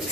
Hey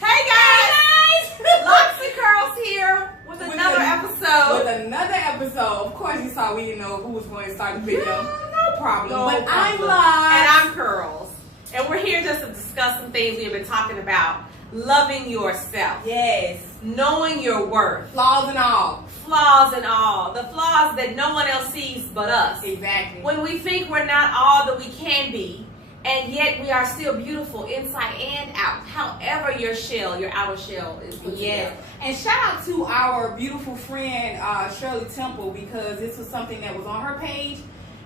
guys! Locks and Curls here with another episode. With another episode. Of course you saw we didn't know who was going to start the video. No problem. But I'm Locks. And I'm Curls. And we're here just to discuss some things we've been talking about. Loving yourself. Yes. Knowing your worth. Flaws and all. Flaws and all. The flaws that no one else sees but us. Exactly. When we think we're not all that we can be, and yet we are still beautiful inside and out. However your shell, your outer shell is put together. And shout out to our beautiful friend Shirley Temple, because this was something that was on her page,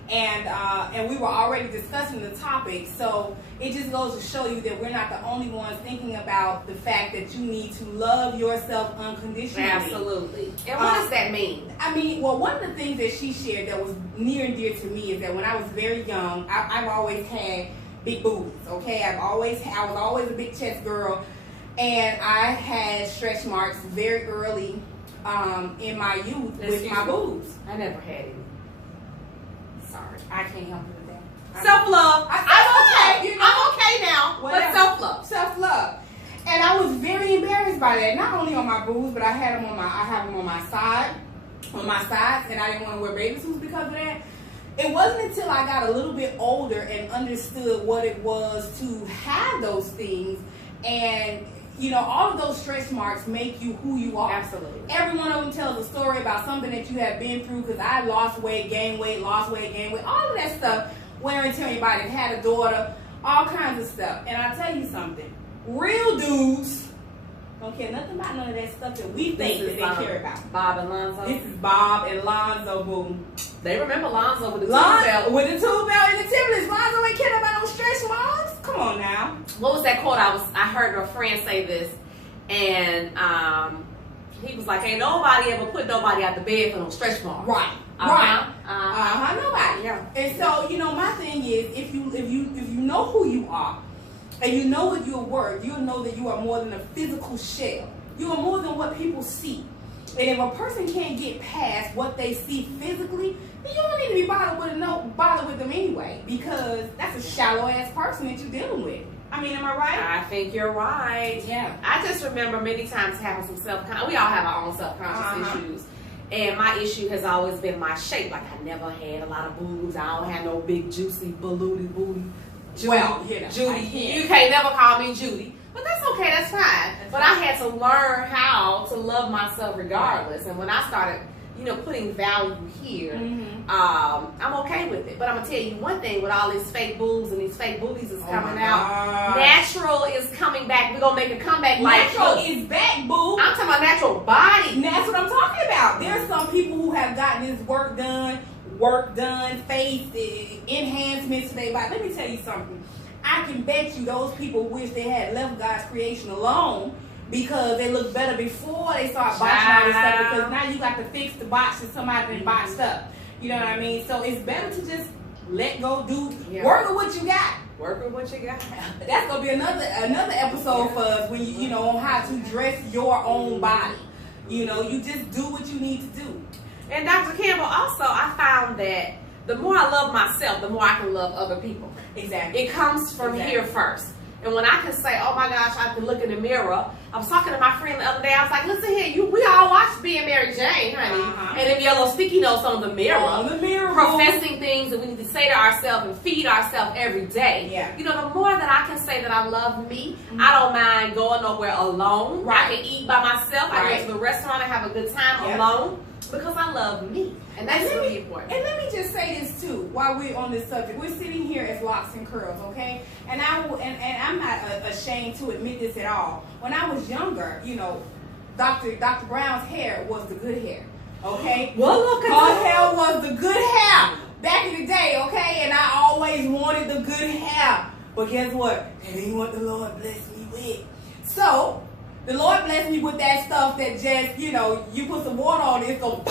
and we were already discussing the topic. So it just goes to show you that we're not the only ones thinking about the fact that you need to love yourself unconditionally. Absolutely. And what does that mean? I mean, well, one of the things that she shared that was near and dear to me is that when I was very young, I've always had big boobs, okay? I was always a big chest girl, and I had stretch marks very early in my youth with my boobs. I never had any. Sorry, I can't help you with that. Self-love. I'm okay. You know, I'm okay now. whatever. But self-love. Self-love. And I was very embarrassed by that. Not only on my boobs, but I have them on my sides, and I didn't want to wear bathing suits because of that. It wasn't until I got a little bit older and understood what it was to have those things, and you know, all of those stretch marks make you who you are. Absolutely. Every one of them tells a story about something that you have been through, because I lost weight, gained weight, lost weight, gained weight, all of that stuff, wear and tear on your body, had a daughter, all kinds of stuff. And I'll tell you something, real dudes don't care nothing about none of that stuff that we think that they care about. Bob and Lonzo. This is Bob and Lonzo, boo. They remember Lonzo with the tube belt. With the tube belt and the Timberlands. Lonzo ain't caring about no stretch marks. Come on now. What was that quote? I heard a friend say this, and he was like, "Ain't nobody ever put nobody out the bed for no stretch marks." Right. Nobody. Yeah. And so, you know, my thing is, if you know who you are, and you know what you're worth, you'll know that you are more than a physical shell. You are more than what people see. And if a person can't get past what they see physically, then you don't need to be bothered with them anyway, because that's a shallow ass person that you're dealing with. I mean, am I right? I think you're right. Yeah. I just remember many times having some we all have our own self-conscious issues. And my issue has always been my shape. Like, I never had a lot of boobs. I don't have no big, juicy, booty. Judy, Well, you know, Judy, you can't never call me Judy. But that's okay, that's fine. But I had to learn how to love myself regardless. And when I started, you know, putting value here, I'm okay with it. But I'm going to tell you one thing, with all these fake boobs and these fake boobies is coming out, natural is coming back. We're going to make a comeback. Natural is back, boo. I'm talking about natural body. That's what I'm talking about. There's some people who have gotten this work done, face enhancements to their body. Let me tell you something. I can bet you those people wish they had left God's creation alone, because they look better before they start botching all this stuff, because now you got to fix the botch that somebody done botched up. You know what I mean? So it's better to just let go, work with what you got. Work with what you got. That's gonna be another episode for us, when you know, on how to dress your own body. You know, you just do what you need to do. And Dr. Campbell, also, I found that the more I love myself, the more I can love other people. Exactly. It comes from here first. And when I can say, oh my gosh, I can look in the mirror. I was talking to my friend the other day. I was like, listen here, we all watched Being Mary Jane, honey. And them yellow sticky notes on the mirror. On the mirror. Professing things that we need to say to ourselves and feed ourselves every day. Yeah. You know, the more that I can say that I love me, I don't mind going nowhere alone. Right. I can eat by myself. I go to the restaurant and have a good time alone. Because I love me. And that's really important. And let me just say this too, while we're on this subject. We're sitting here as Locks and Curls, okay? And I'm not ashamed to admit this at all. When I was younger, you know, Dr. Brown's hair was the good hair, okay? Well, look at her hair was the good hair back in the day, okay? And I always wanted the good hair. But guess what? That ain't what the Lord blessed me with. So the Lord blessed me with that stuff that just, you know, you put some water on it, so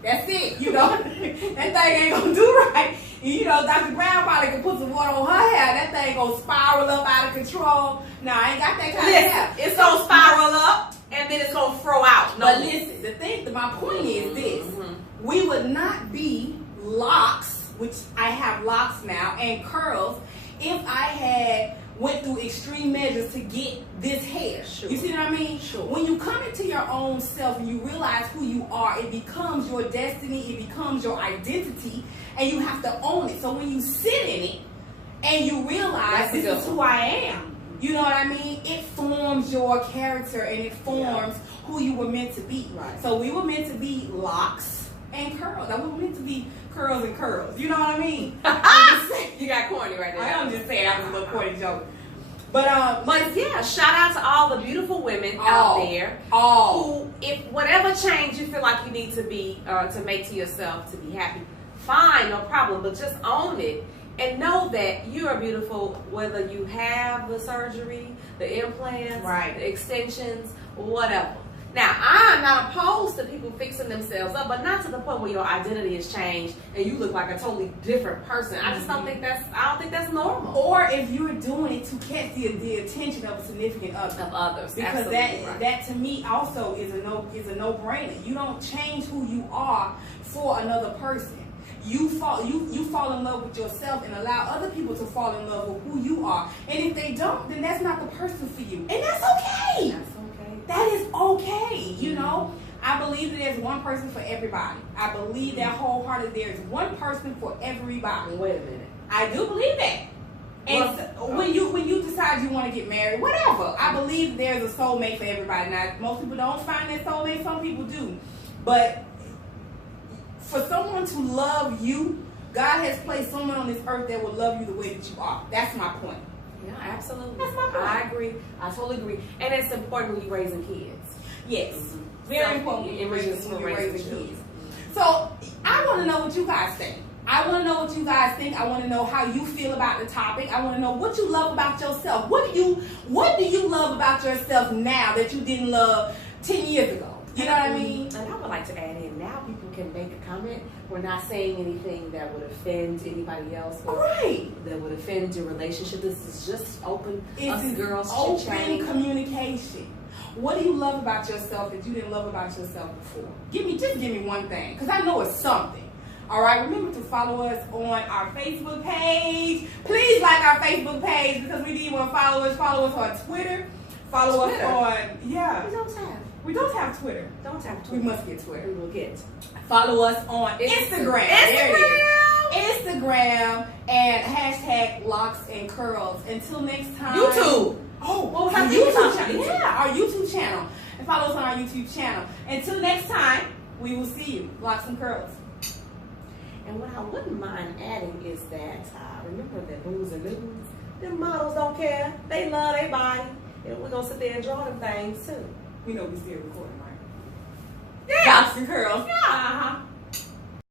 that's it, you know. That thing ain't gonna do right. And, you know, Dr. Brown probably could put some water on her hair. That thing gonna spiral up out of control. No, I ain't got that kind of hair. It's gonna spiral up, and then it's gonna throw out. No. But listen, my point is this. We would not be Locks, which I have locks now, and curls, if I had went through extreme measures to get this hair. Sure. You see what I mean? Sure. When you come into your own self and you realize who you are, it becomes your destiny, it becomes your identity, and you have to own it. So when you sit in it and you realize this is who I am, you know what I mean? It forms your character and it forms who you were meant to be. Right. So we were meant to be locks and curls. Like, we were meant to be curls and curls. You know what I mean? You got corny right there. I'm just saying, that was a little corny joke. But yeah, shout out to all the beautiful women out there who, if whatever change you feel like you need to be to make to yourself to be happy, fine, no problem. But just own it and know that you are beautiful, whether you have the surgery, the implants, the extensions, whatever. Now, I'm not opposed to people fixing themselves up, but not to the point where your identity has changed and you look like a totally different person. I just don't think that's normal. Or if you're doing it to catch the attention of a significant other. Of others. Because that to me also is a no-brainer. You don't change who you are for another person. You fall in love with yourself and allow other people to fall in love with who you are. And if they don't, then that's not the person for you. And that's okay. That is okay, you know. I believe that there's one person for everybody. I believe that wholeheartedly there's one person for everybody. Wait a minute. I do believe that. And when you decide you want to get married, whatever, I believe there's a soulmate for everybody. Now, most people don't find that soulmate. Some people do. But for someone to love you, God has placed someone on this earth that will love you the way that you are. That's my point. Yeah, absolutely. That's my point. I agree. I totally agree. And it's important when you're raising kids. Yes. Very important when you're raising kids. So I want to know what you guys think. I want to know what you guys think. I want to know how you feel about the topic. I want to know what you love about yourself. What do you love about yourself now that you didn't love 10 years ago? You know what I mean? And I would like to add in, now people can make a comment. We're not saying anything that would offend anybody else. Or that would offend your relationship. This is just open, us girls chit-chatting. Open communication. What do you love about yourself that you didn't love about yourself before? Just give me one thing, because I know it's something. All right, remember to follow us on our Facebook page. Please like our Facebook page, because we need more followers. Follow us on Twitter. Follow us on, We don't have Twitter. We must get Twitter. We will get. Follow us on Instagram. Instagram and hashtag locks and curls. Until next time. YouTube. Oh, what was our YouTube channel? Yeah, our YouTube channel. And follow us on our YouTube channel. Until next time, we will see you. Locks and curls. And what I wouldn't mind adding is that remember that booze and news, them models don't care. They love their body. And we're going to sit there and draw them things too. We know we still recording, right? Yeah. Locks and curls.